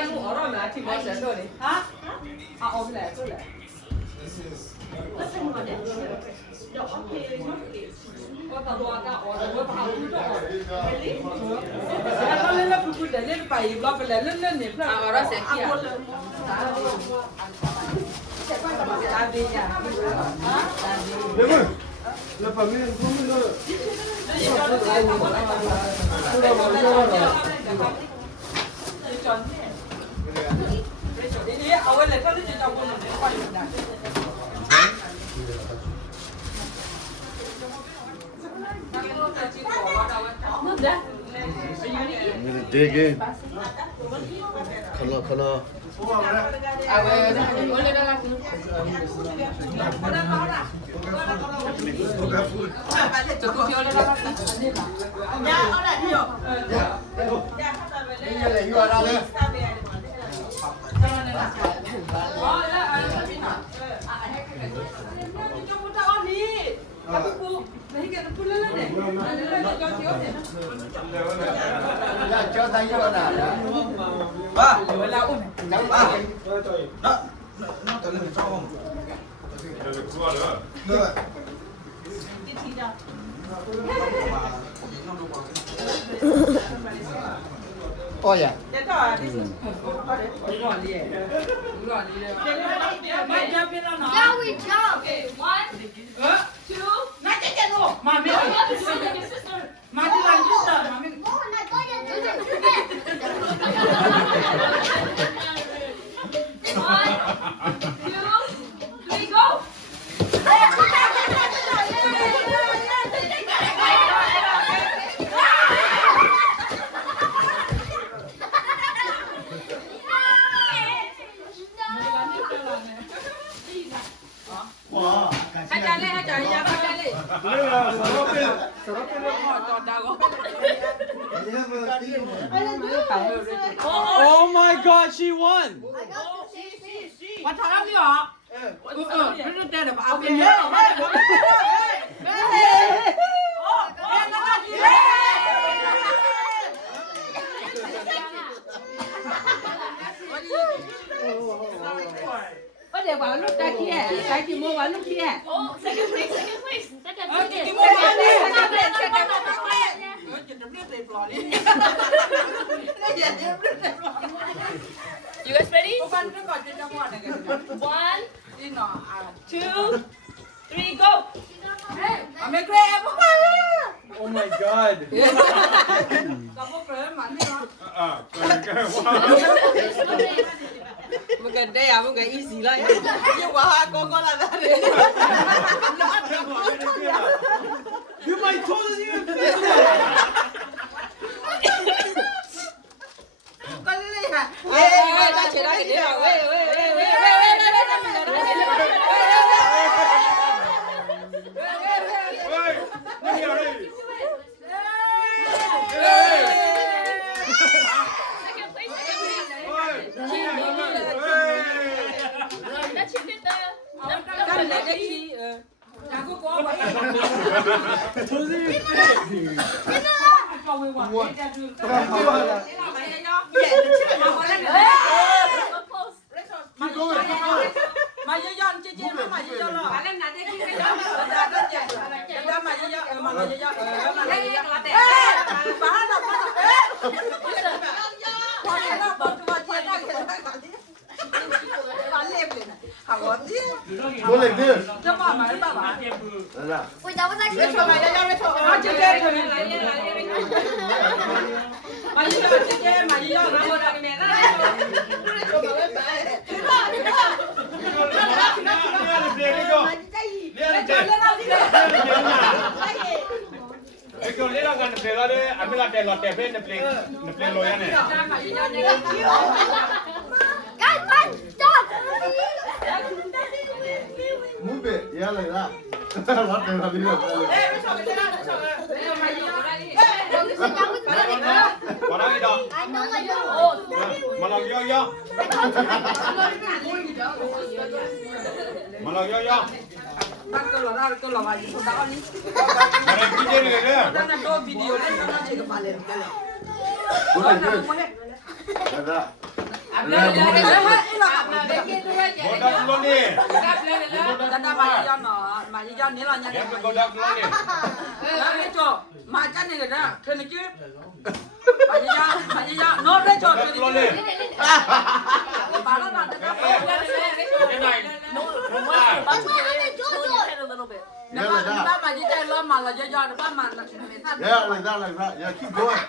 干路熬到哪去毛神豆的啊？啊，熬不来，不来。我当多干熬的，我怕不着。他那那不不的，那把一老不来，那你不熬到谁去啊？大杯呀，啊？对不？那旁边他们那。I'm gonna dig in. Color. Cho tay vô nè. Ba. Ba. Nó tự lên cho không? Được. Ôi à. Now we jump. Okay, 1, 2. Mami, mami lanjut dah, mami. Oh, not going to do it. 1, 2, 3, go. 와. Hai chân lên, hai chân lên, hai chân lên. 그래야 서럽게 Oh my god, she won! Mà thằng đó kia hả? Nó tên là bảo cái nhớ. Có để bảo lúc ra kia, cái gì mua bán lúc kia. Oh, second place. Second place. Chị mua bán đi. You guys ready? 我搬这个就叫我那个。 1, 你喏啊， 2, 3, go. 啊没关系，不管了。 Oh my god! 怎么可能满那个？ Một cái đây à, một cái easy lại. Nhưng mà con là ra đấy. You might totally even finish that! Con lên hả? Ê, ta chỉ ra cái đấy à? Second place. Đã chiếm biết Cái này cái chi? Nhà cô có vậy. Totally even finish! Không quên quản lý ra đường. Mà giờ dọn chơi chơi mà giờ dọn rồi. Lên nãy đây kia dọn. Ra mà giờ dọn, mà giờ dọn, mà giờ dọn. Bà nó bắt đầu. Qua đây nó bỏ qua chia ra cái. Bà lên lên. Hảo lắm chứ. Go like this. Cho bà mà bà bà. Là. Ui, đâu có ra Lên cho mày ra lên cho. Mà chơi chơi thôi. Mà giờ dọn chơi chơi mà giờ dọn rồi là mẹ nó. Cái con lấy ra gần play rồi, anh mới làm đèn lọt đèn bên đèn play lôi này. Guys, man, stop. Move it, yeah like that. Lọt đèn là đi được. Vào đó đi đó. I know, I know. Mà làm yo. Mà làm yo. Bắt tôi là bài gì đó đi. Mà làm cái gì này nữa? Đang làm đôi video lên nó chỉ có bài lên cái này. Go like this. Like that. Dada Maria no, Maria ni lah nyanyi. Leco, macam ni dah. Kena je. Maria, no leco. Baru nak dekat. Nampak Maria lama malah jajan depan mana. Yeah, like that. Yeah, keep going.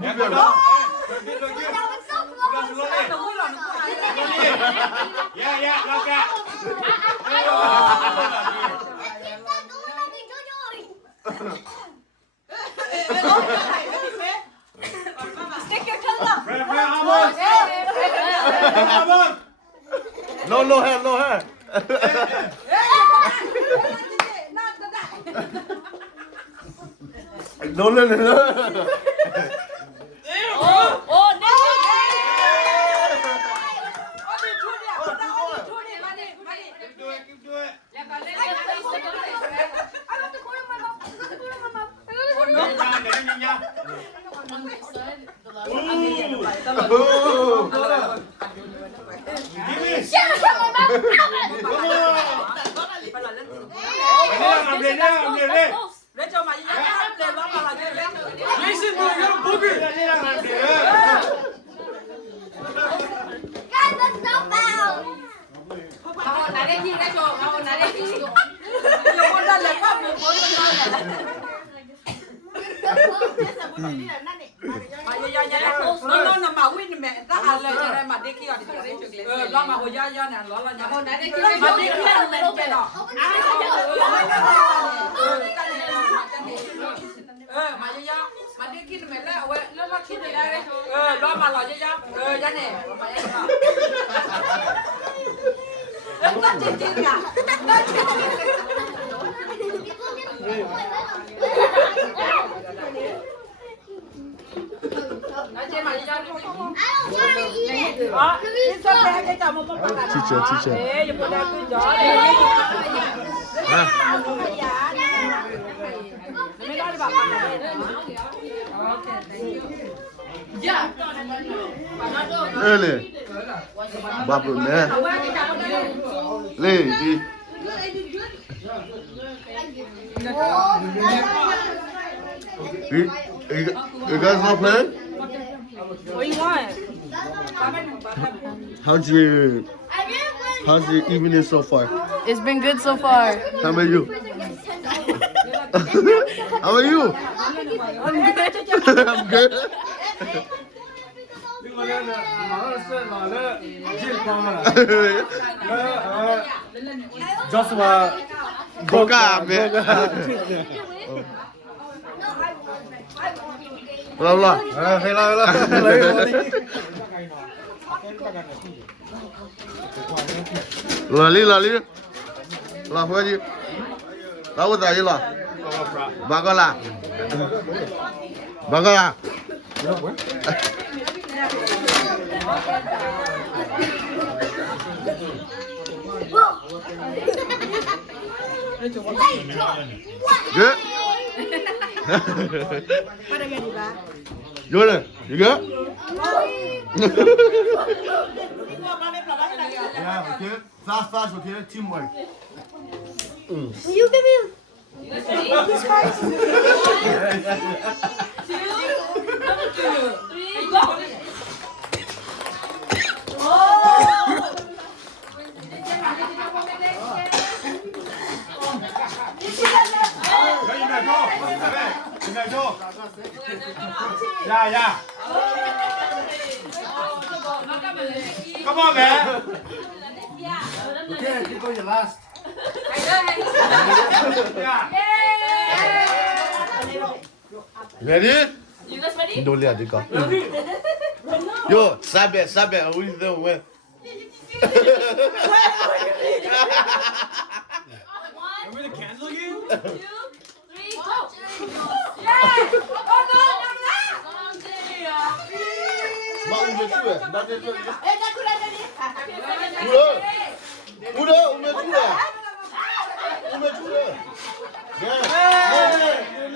Move your That was so close. Ya, langkah. Stick your tongue up. No hair. No. Oh, no. Keep do it. Leco Maria le lama malah jajan. Jason, bro, you got a booger. Guys, let's stop out. Yo dah lepas boleh no mà win mẹ ta ăn lời cho đây mà đi kia thì lo mà hồi ra nè lo là nhà mà đi kia mẹ chơi đó mà đi kia mẹ là nó kia đây lo mà lo cho ra nè mà nó chín cả nói chơi mà đi ra I don't want to eat it. Teacher. Early. Babu ne? Lady. You guys not playing? What do you want? How's your evening so far? It's been good so far. How about you? How are you? I'm good. Joshua. Boca, man. Hello. Lali. Là hoa gì? Đâu có gì là? Bà con là. Good. Good. You good? Yeah, okay. Fast, okay. Teamwork. Will you give me? Yeah. Come on, man. Okay, keep going last. Ready? You guys ready? Don't let it go. Yo, sabe, we don't win. I'm gonna cancel you. 2, 3, go! Mà uống chưa chưa? Đã chưa chưa? Uống chưa?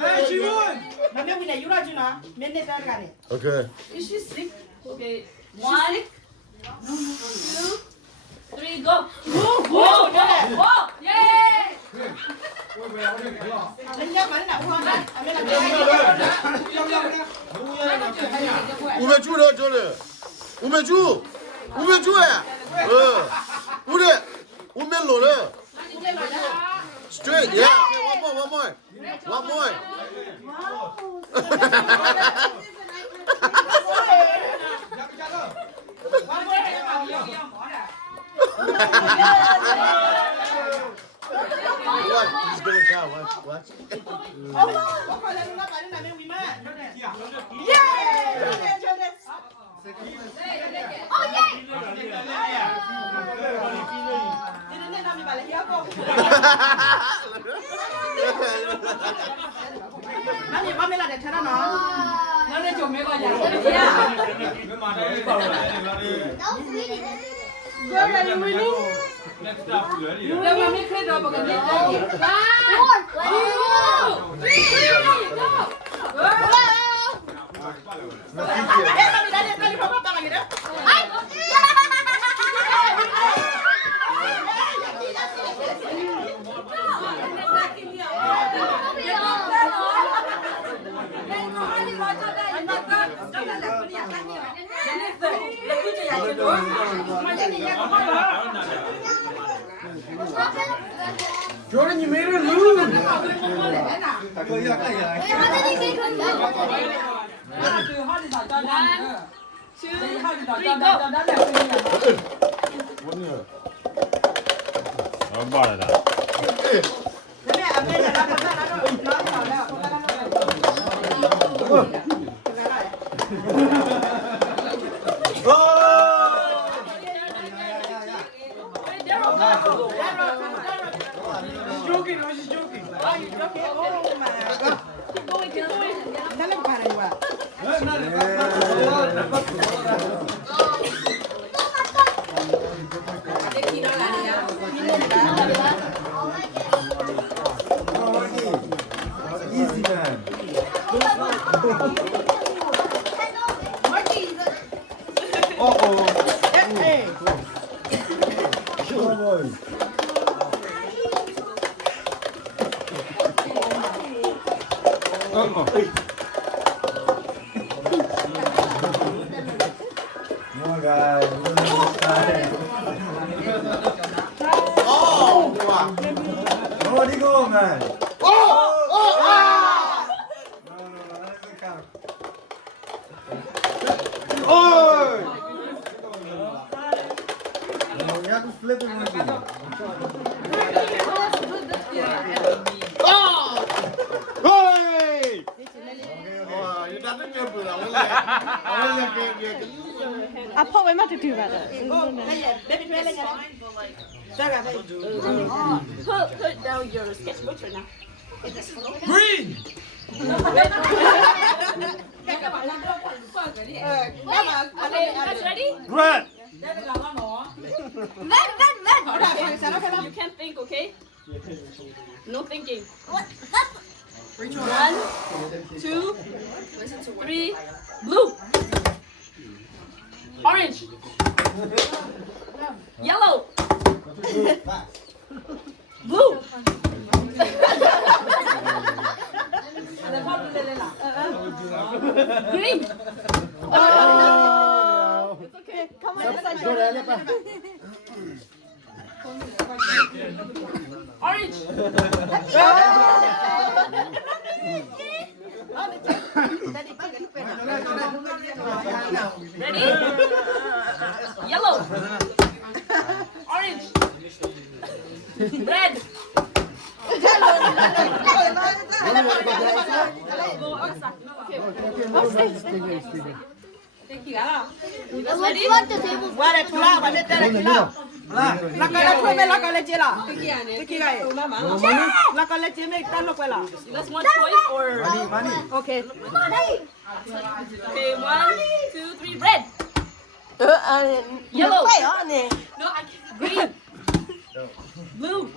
Hey, she won. Okay. Is she sick? Okay. 1, 3, go. Whoa, whoa, yay! 500주 저래 500주 야 우리 500로래 straight yeah one more What? He's gonna count. Watch. Jordan, you made her lose. Wait, how did he make her lose? 2, 3, go. Joking, I was just joking. Easy man. Uh-oh. Sure boy. Come on, guys. Oh, wow. Where'd he go, man? Oh, No, that doesn't count. oh. No, you have to flip it with you. Hey! Okay. Oh, you done it good. I was like, I put my mother to that. Put down your sketchbook for now. Green. Okay, guys ready? Red. You can't think, okay? No thinking. 1, 2, 3, blue. Orange. Yellow. Blue. Green. It's okay. Come on, Orange. Ready? Yellow. Orange. Red. Let's let the table. That's one choice or Money. okay. Money. Okay, 1, 2, 3, red. Yellow. No, I can't. Green. Blue.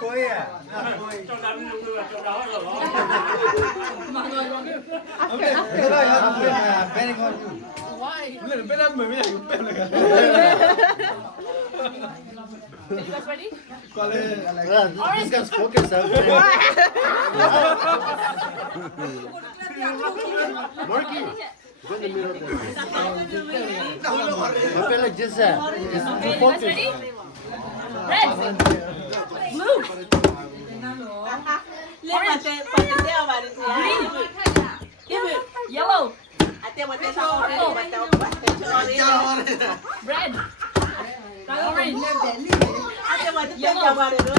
Toy à? Toy. Okay, you have to play, man. Betting on you. ไม่ได้เหมือนไม่อยากอยู่เป็นเลยกัน You guys ready? ก่อนเลย This guy's focused out. Marky. Go in the middle there. Open like this. Okay, you guys ready? Red. Blue. เรียกมาเต้ปาเต้เอามาดิ Green. Yellow. อาเต้มาเต้ชอบเต้มาเต้ชอบ Red. Orange. อาเต้มาเต้ชอบมาเลยด้วย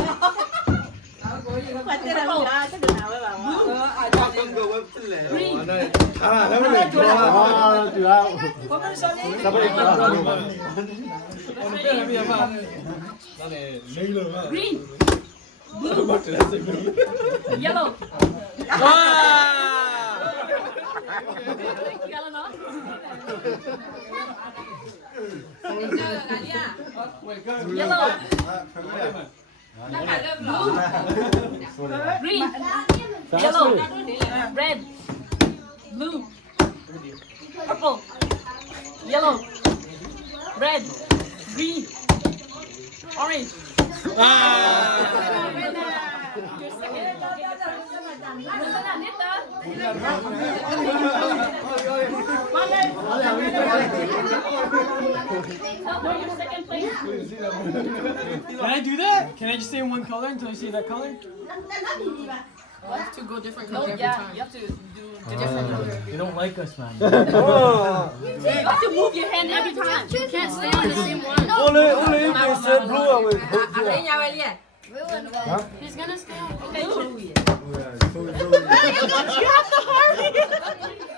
มาเต้เราจะจะหนาวแบบว่าอาจารย์ Green. ขนาดนั้นไม่เลยชัวร์ Somebody come on. คนเป็นอะไรไม่ยากมากนั่นเองไม่เลยมาก Green. มาถึงแล้วสิ Yellow. ว้า Yellow, no? Yellow. Green. Yellow. Red. Blue. Purple. Yellow. Red. Green. Orange. ว้า No, you're second place. Can I do that? Can I just stay in one color until I see that color? To go different color every time. You have to do different color. They don't like us, man. You have to move your hand every time. You can't stay on the same one. Only if they said blue, I would. อะไรยาวไปเนี่ย He's gonna stay on blue. You have to hurry.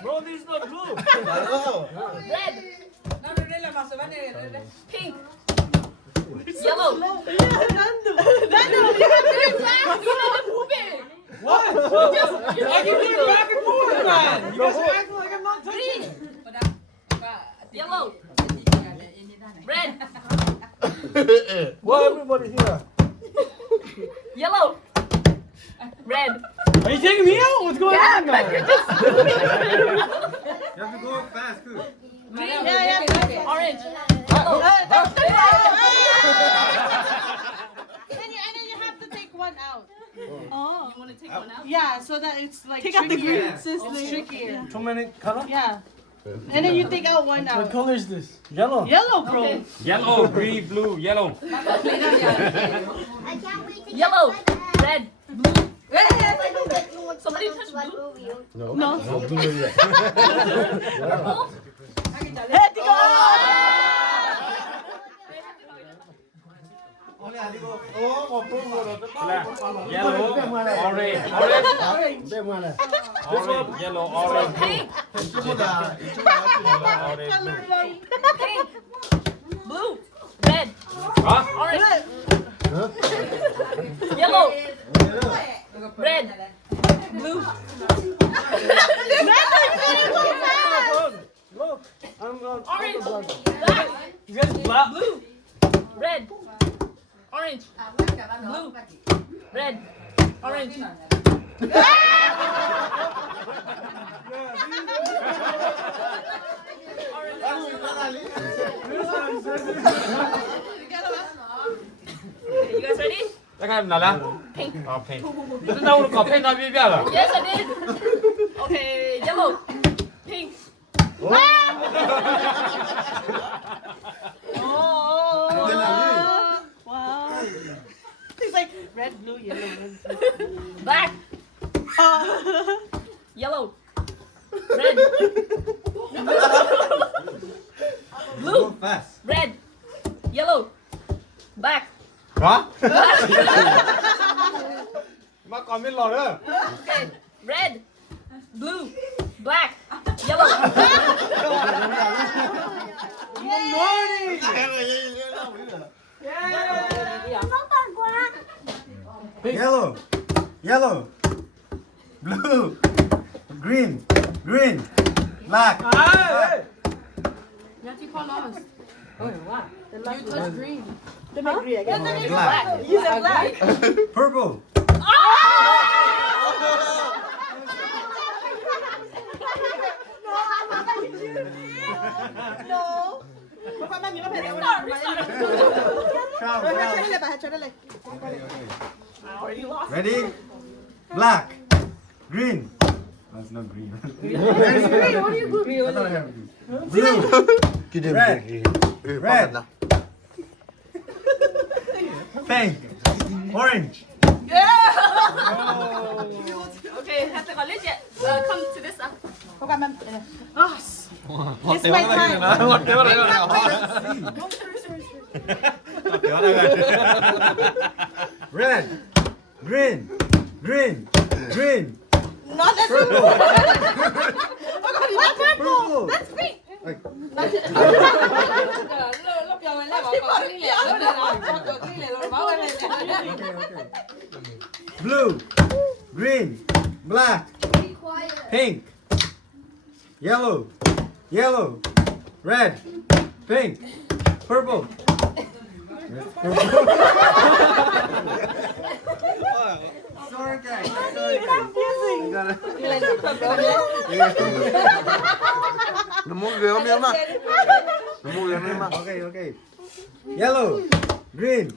Bro, this is not blue. Red. นั่นเรื่องอะไรมาสิวันนี้ Pink. Yellow. Nando. What? I can do it back and forth, man. You guys are acting like I'm not touching it. Yellow. Red. Why everybody here? Yellow. Red. Are you taking me out? What's going on, man? You have to go fast, too. Green. Yeah. Orange. And you have to take one out. You want to take one out? Yeah, so that it's like Take out the trickier. green. It's trickier. Too many color? Yeah. And then you take out one What out. color is this? Yellow. Yellow, bro. Okay. Yellow, green, blue, yellow. Yellow. Red. Blue. Somebody touch blue. No. Purple. Let's go. Only I go. Yellow, orange, orange, yellow, orange, Pink. Pink. Blue. Red. Huh? Orange. Yellow. Red. Blue. Look, I'm Orange. Black. You guys black? Blue. Red. Orange. Blue. Red. Orange. You guys ready? 再看哪了？ Pink. 哦，pink。那我搞配那边变了。 Yes, I did. Okay, yellow. Pink. Wow. He's like red, blue, yellow, red, blue. Black. Yellow. Red. Blue. Go fast. Red. Yellow. Black. ฮะมาก่อนไม่รอเด้อ Okay. Red. Blue. Black. Yellow. Yellow. Yellow. Blue. Green. Green. Black. Hey! You have to call us. They make green again. Black. You said black. Purple. Papa, mami, lo pedí. Brown. Try to Ready? Black. Green. That's not green. What do you do? I thought I had green. Blue. Red. Red. Pink. Orange. Okay, have to go legit. Come to this side. Papa, mami. It's my time. Red. Green. Green. Green. Not that Purple. What purple? That's pink. Like, blue. Green. Black. Pink. Yellow. Yellow. Red. Pink. Purple. Sorry guys. Sorry guys. Nemu ghế không em ạ. Nemu ghế không em ạ. Okay, okay. Yellow. Green.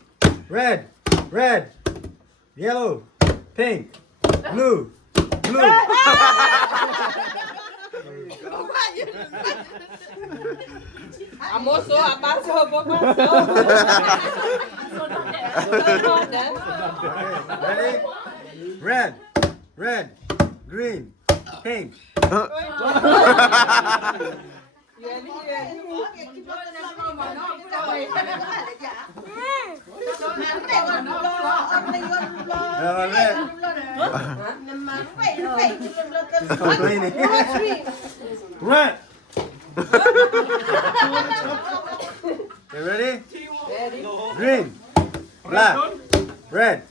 Red. Red. Yellow. Pink. Blue. Blue. Amoso, abaso, bobaso. Ready? Red. Red. Green. Pink. Red. You ready? Green. Black. Red.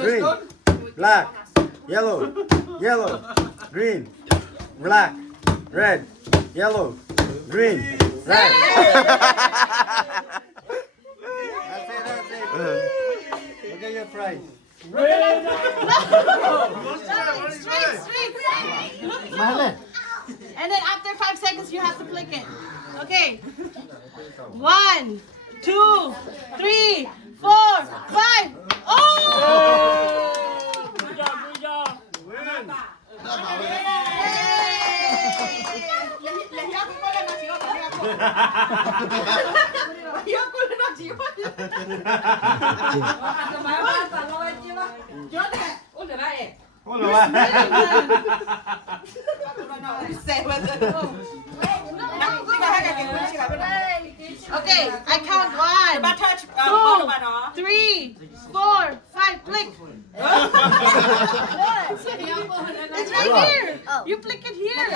Green. Black. Yellow. Yellow. Green. Black. Red. Yellow. Green. Red. That's it. Look at your prize. And then after 5 seconds, you have to flick it. Okay. 1, 2, 3, 4, 5. Oh! Good job. Okay, I count 1, 2, 3, 4, 5. Flick. It's right here. You flick it here.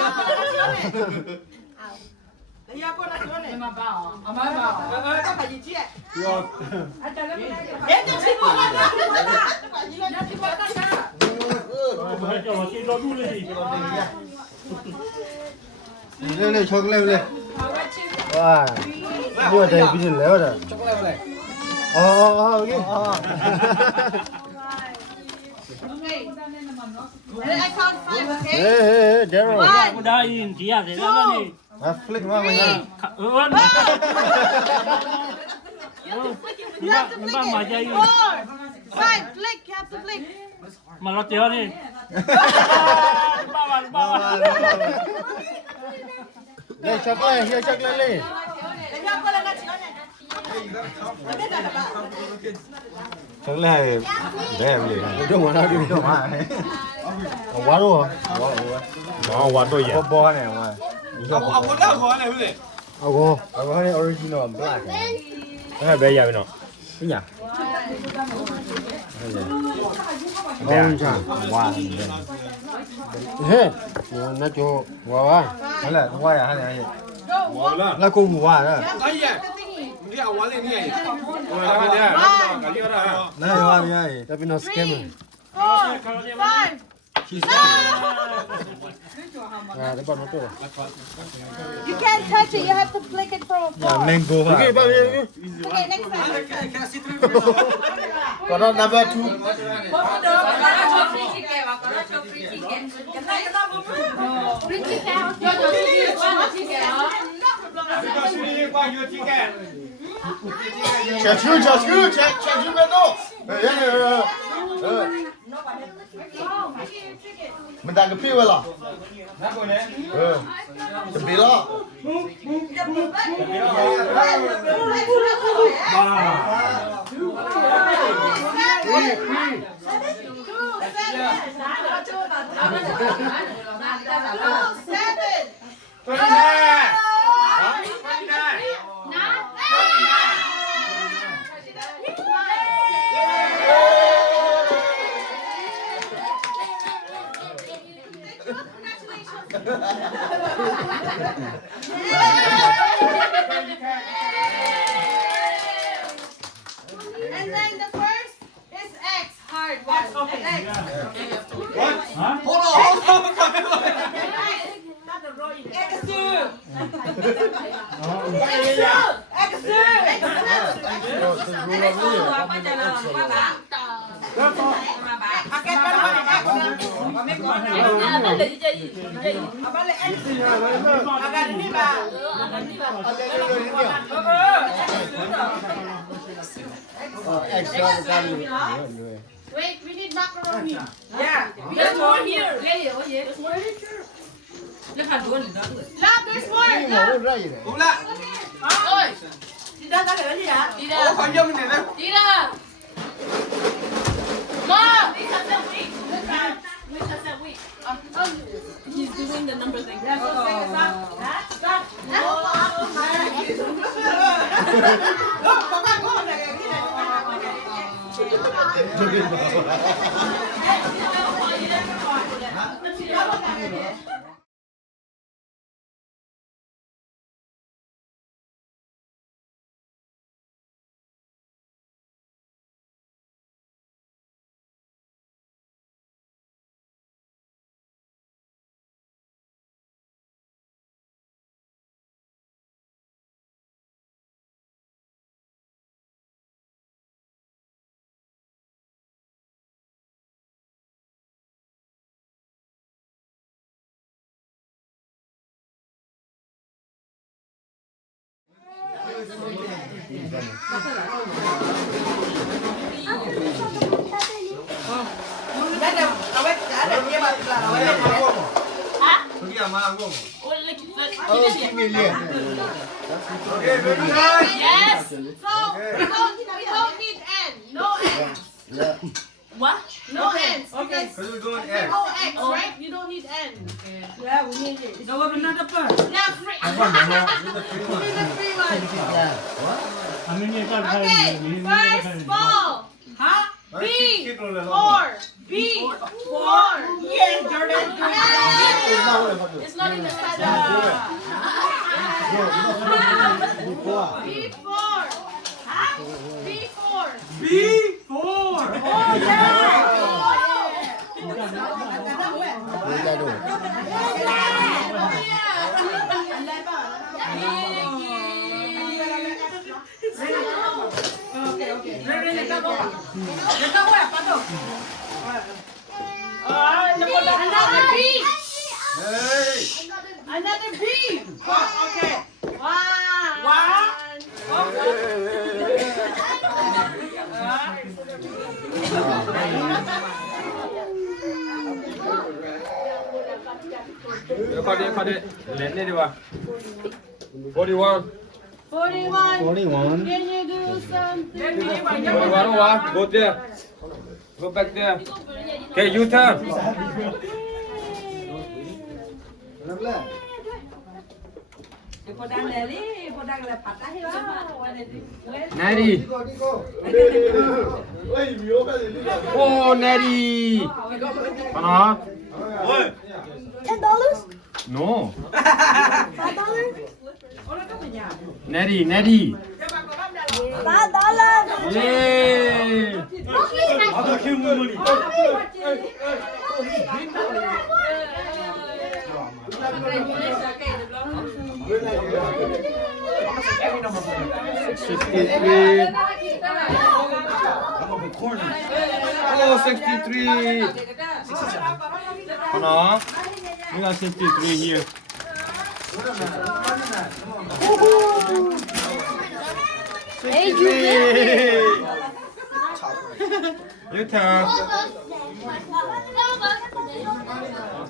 Lên cho lên lên. Wow. Đưa đây bây giờ léo rồi. Okay. Okay. Then I count 5, okay? Hey, Daryl. 1, Flick mà mình. 3. You have to flick it. 4, 5. Flick. You have to flick. Mà lo téo đi. Đây chắc lên, here chắc lên đi. Chắc lên để em đi. Đúng rồi, đi đâu mà. Quá rồi. Quá rồi vậy. Bò này mà. Ako lang ko ano huli. Ako này original black. Cái bé giờ nó. Cái nhà. Orange. Wow. Hey, nó cho wow. Hay là wow à hay là gì? Wala. Là cùng wow đó. Ay ya. Hindi ako wala niya. Wala niya. Kali ora. Này wow nha. Tapi no scam. 4, 5. You can't touch it. You have to flick it from afar. Mango. Okay, Okay, next time. Còn đó number 2. Pretty cow. Yo, yo, Check you cái đó. Mình đang cái phiêu là. Chuẩn bị lo. And then the first is X, hard one. Okay. X. Hold on. Wait, we need macaroni. Yeah. There's more here. There's more here. Look, there's more. Look. Đúng là. Ôi, Chị đang cái gì hả? đi Ủa, ra. phải nhâm này nè. Đi ra. Mom, Lisa said weak. Lisa said weak. He's doing the number thing. Đây là ở bên cả đây kia mà là ở bên này. Hả? Tôi kia mà không. Ôi, give me liền. Okay, very good. Yes. So, we don't need N. No N. What? No N. Okay. Because we're going X. No X, right? You don't need N. Yeah, we need it. Go over another part. Yeah, free. Free the free one. Okay, first ball. Hả? B. 4. B. 4. Yeah, Jordan. It's not in the size. B4. B4. B4. Oh, yeah. Another B. Hey. Another B. Okay. Qua đi. Lên đi qua. 41. 41. Can you do something? 41 qua. Go there. Go back there. Okay, you turn. Cô đang để đi, cô đang là phạt đấy đó. Này đi. Oh, này đi. Hả? Ôi. $10? No. $5? Này đi. $5. Yeah. Okay. Hello, 63. 하나. We got 63 here. Your turn.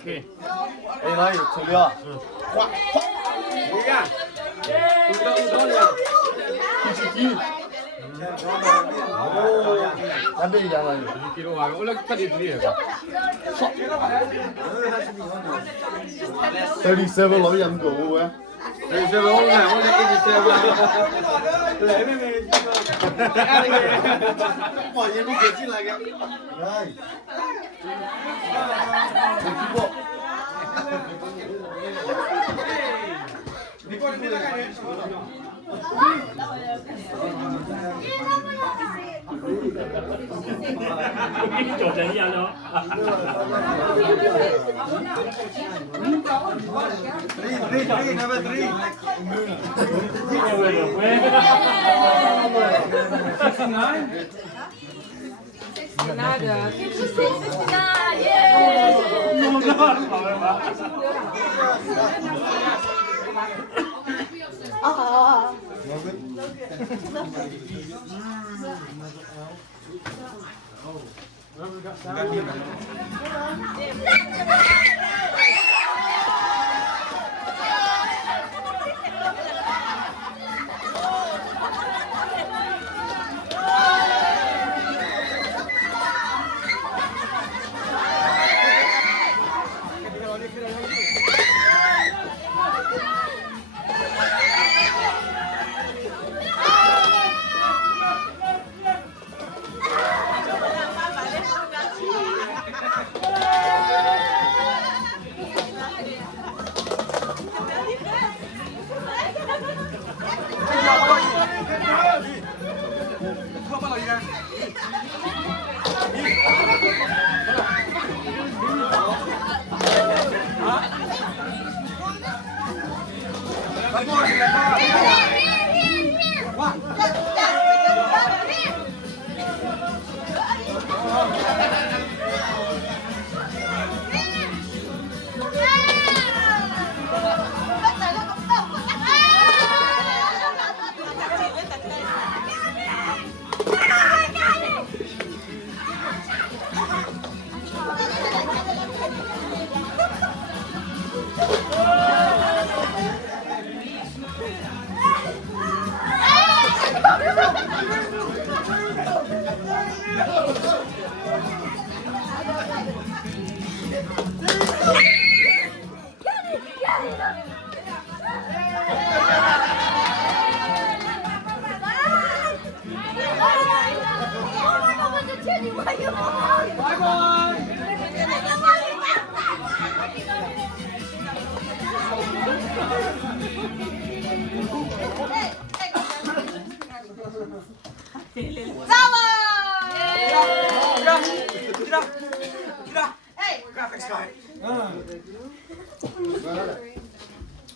Okay. 에이 나이 저리야. 담배이잖아. 뒤로 와. 올라까지 드려요. 37 攞飲過嘅。 37 올라까지哇！嘢冇幾支嚟嘅。係。冇見過。做整人咯。 number 3. Nada. 69, yeah.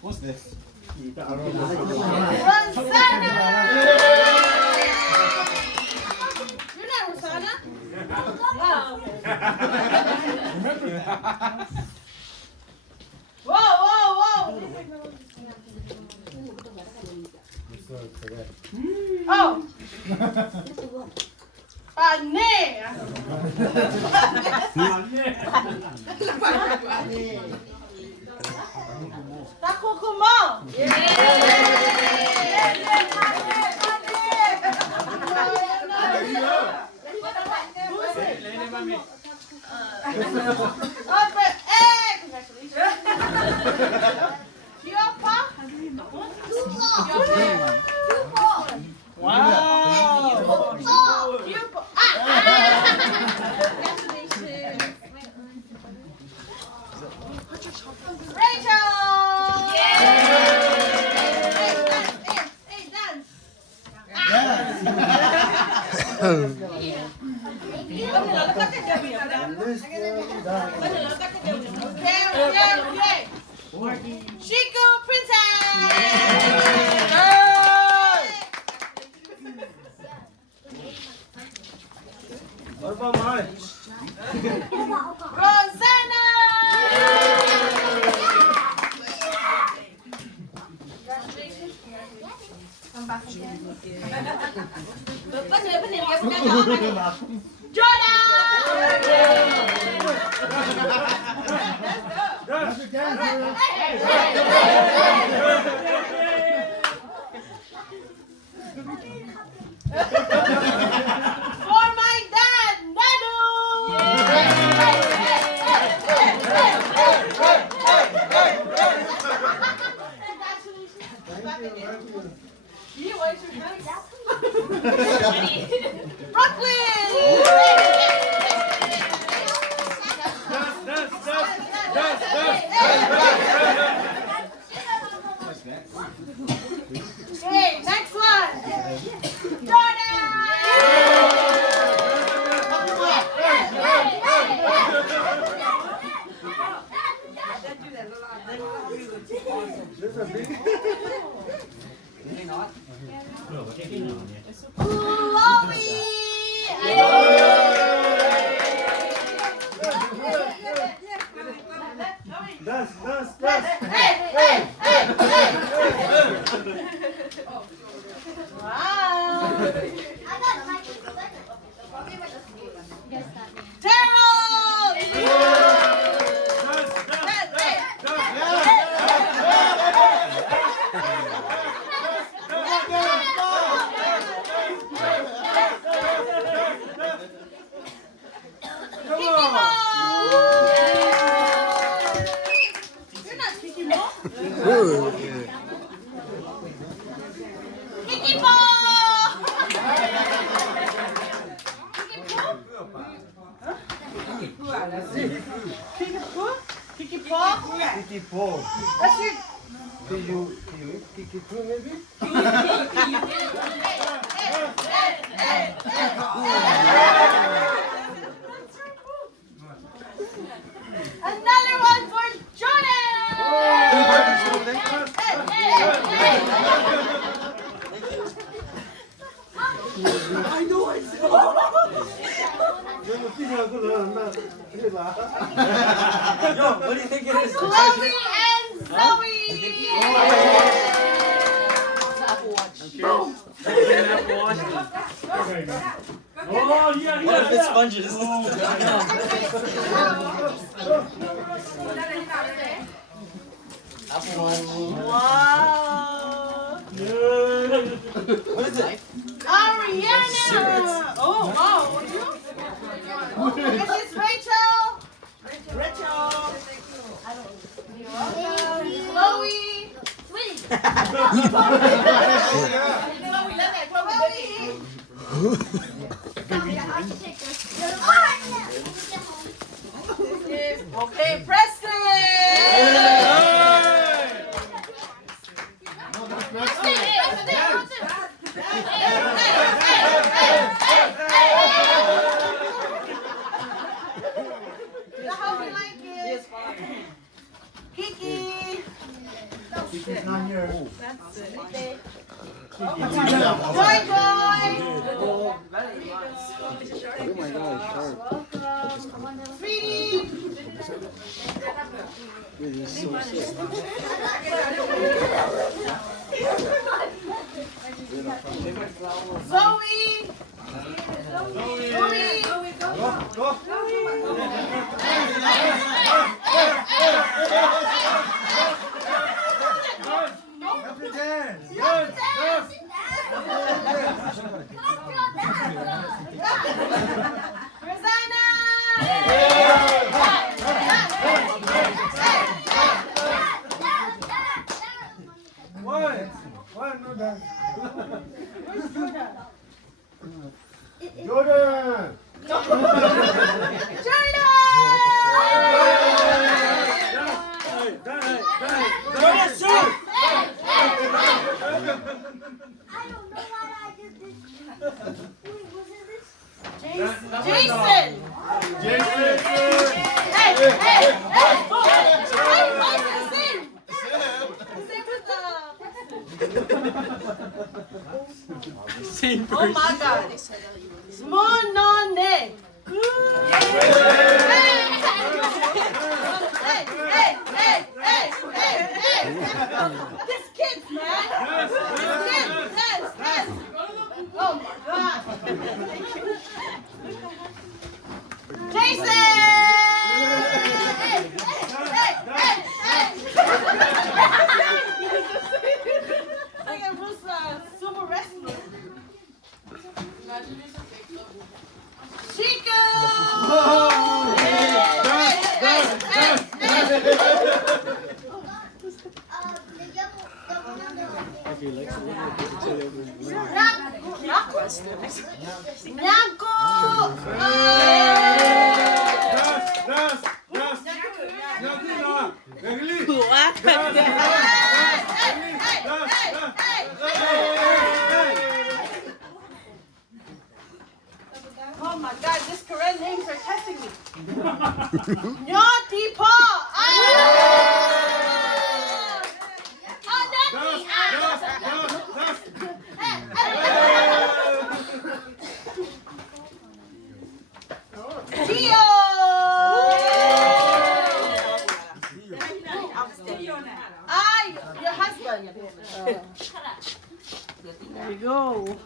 What's this? Rosanna! You're not Rosanna? Whoa, whoa, whoa! Oh! Pane! Takukumo! Okay. Chico Princess. What about mine? Rosanna. For my dad, Nanu. Okay, next one. Kiki Kiki Paul. That's it. Kiki Paul maybe? Another one for Yo, what do you think it is? Chloe and Zoe. Oh, yeah. What if it's sponges? Wow. What is it? Ariana. Oh, wow. This is Rachel. Rachel. Chloe. Okay, How do you like it? Kiki. Kiki's not here. Joy, Sweetie. Zoe. Jordan! Jordan! Oh my God. Smonone. Hey. This kid's man. This kid. Yes. Oh my God. Jason. Hey. Like a sumo wrestler. Chico! Oh my God, these Korean names are testing me. Naughty paw. Tio. Your husband. There you go.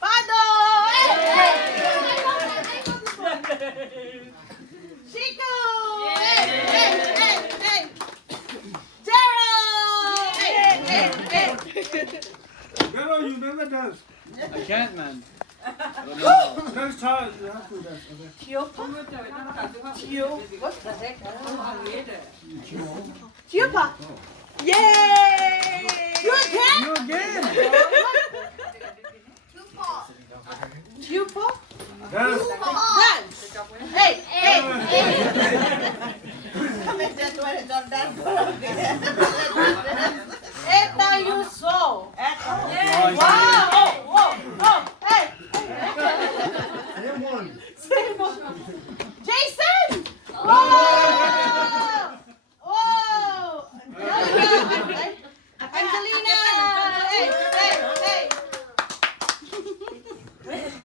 Pado! Chico! Hey! Daryl! Vero, you never dance. I can't, man. Next time you have to dance. What the heck? Chupa! Yay! You again? You again. Chupa? Dance. Dance! Hey! Eta you saw. Wow!